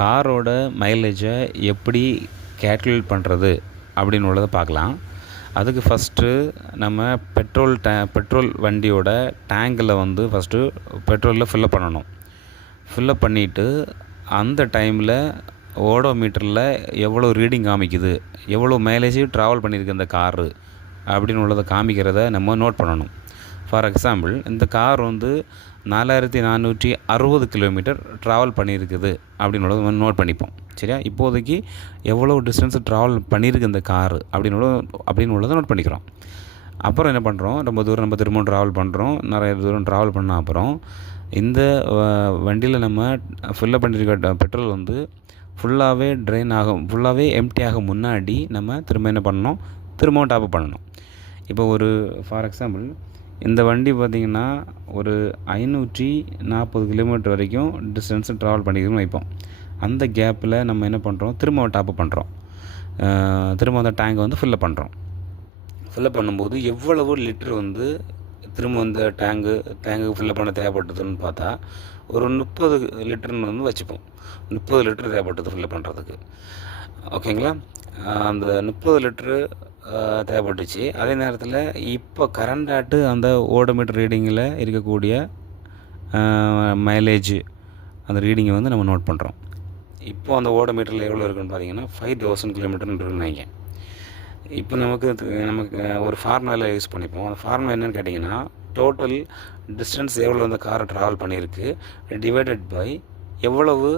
காரோட மைலேஜை எப்படி கேல்குலேட் பண்ணுறது அப்படின்னு உள்ளதை பார்க்கலாம். அதுக்கு ஃபஸ்ட்டு நம்ம பெட்ரோல் வண்டியோட டேங்கில் வந்து ஃபஸ்ட்டு பெட்ரோலில் ஃபில்லப் பண்ணணும். ஃபில்லப் பண்ணிவிட்டு அந்த டைமில் ஓடோமீட்டரில் எவ்வளோ ரீடிங் காமிக்குது, எவ்வளோ மைலேஜ் ட்ராவல் பண்ணியிருக்கு இந்த காரு அப்படின்னு உள்ளதை காமிக்கிறத நம்ம நோட் பண்ணணும். ஃபார் எக்ஸாம்பிள், இந்த கார் வந்து 4460 கிலோமீட்டர் ட்ராவல் பண்ணியிருக்குது அப்படின்னு உள்ளதை நோட் பண்ணிப்போம். சரியா? இப்போதைக்கு எவ்வளோ டிஸ்டன்ஸு ட்ராவல் பண்ணியிருக்கு இந்த காரு அப்படின்னு உள்ளதை நோட் பண்ணிக்கிறோம். அப்புறம் என்ன பண்ணுறோம், ரொம்ப தூரம் நம்ம திரும்பவும் ட்ராவல் பண்ணுறோம். நிறைய தூரம் ட்ராவல் பண்ண அப்புறம் இந்த வண்டியில் நம்ம ஃபில்லப் பண்ணியிருக்க பெட்ரோல் வந்து ஃபுல்லாகவே ட்ரெயின் ஆகும், ஃபுல்லாகவே எம்டி ஆகும் முன்னாடி நம்ம திரும்ப என்ன பண்ணணும், திரும்பவும் டாப்அப் பண்ணணும். இப்போ ஒரு ஃபார் எக்ஸாம்பிள், இந்த வண்டி பார்த்திங்கன்னா ஒரு 540 கிலோமீட்டர் வரைக்கும் டிஸ்டன்ஸு ட்ராவல் பண்ணிக்கணும்னு வைப்போம். அந்த கேப்பில் நம்ம என்ன பண்ணுறோம், திரும்ப டாப்அப் பண்ணுறோம். திரும்ப அந்த டேங்கை வந்து ஃபில்லப் பண்ணுறோம். ஃபில்லப் பண்ணும்போது எவ்வளவு லிட்டர் வந்து திரும்ப இந்த டேங்கு ஃபில்லப் பண்ண தேவைப்பட்டதுன்னு பார்த்தா ஒரு 30 லிட்டர்னு வந்து வச்சுப்போம். 30 லிட்டர் தேவைப்பட்டது ஃபில்லப் பண்ணுறதுக்கு. ஓகேங்களா? அந்த 30 லிட்டரு தேவைப்பட்டுச்சு. அதே நேரத்தில் இப்போ கரண்டாட்டு அந்த ஓடோமீட்டர் ரீடிங்கில் இருக்கக்கூடிய மைலேஜ் அந்த ரீடிங்கை வந்து நம்ம நோட் பண்ணுறோம். இப்போது அந்த ஓடோமீட்டரில் எவ்வளோ இருக்குன்னு பார்த்தீங்கன்னா 5000 கிலோமீட்டர்னு இருக்குன்னு. இப்போ நமக்கு ஒரு ஃபார்முலா யூஸ் பண்ணிப்போம். அந்த ஃபார்முலா என்னென்னு கேட்டிங்கன்னா, டோட்டல் டிஸ்டன்ஸ் எவ்வளோ அந்த காரை ட்ராவல் பண்ணியிருக்கு டிவைடட் பை எவ்வளவு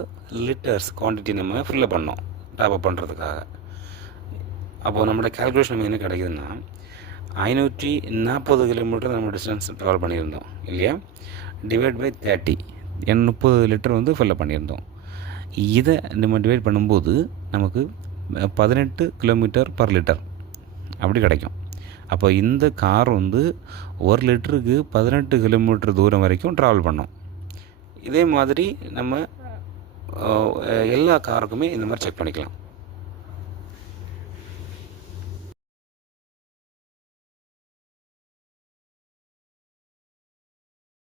லிட்டர்ஸ் குவான்டிட்டி நம்ம ஃபில்லப் பண்ணோம் டாப்அப் பண்ணுறதுக்காக. அப்போது நம்மளோட கேல்குலேஷன் என்ன கிடைக்குதுன்னா, 540 கிலோமீட்டர் நம்ம டிஸ்டன்ஸ் ட்ராவல் பண்ணியிருந்தோம் இல்லையா, டிவைட் பை 30 30 லிட்டர் வந்து ஃபில்லப் பண்ணியிருந்தோம். இதை நம்ம டிவைட் பண்ணும்போது நமக்கு 18 கிலோமீட்டர் பர் லிட்டர் அப்படி கிடைக்கும். அப்போ இந்த கார் வந்து 1 லிட்டருக்கு 18 கிலோமீட்டர் தூரம் வரைக்கும் ட்ராவல் பண்ணோம். இதே மாதிரி நம்ம எல்லா காருக்குமே இந்த மாதிரி செக் பண்ணிக்கலாம்.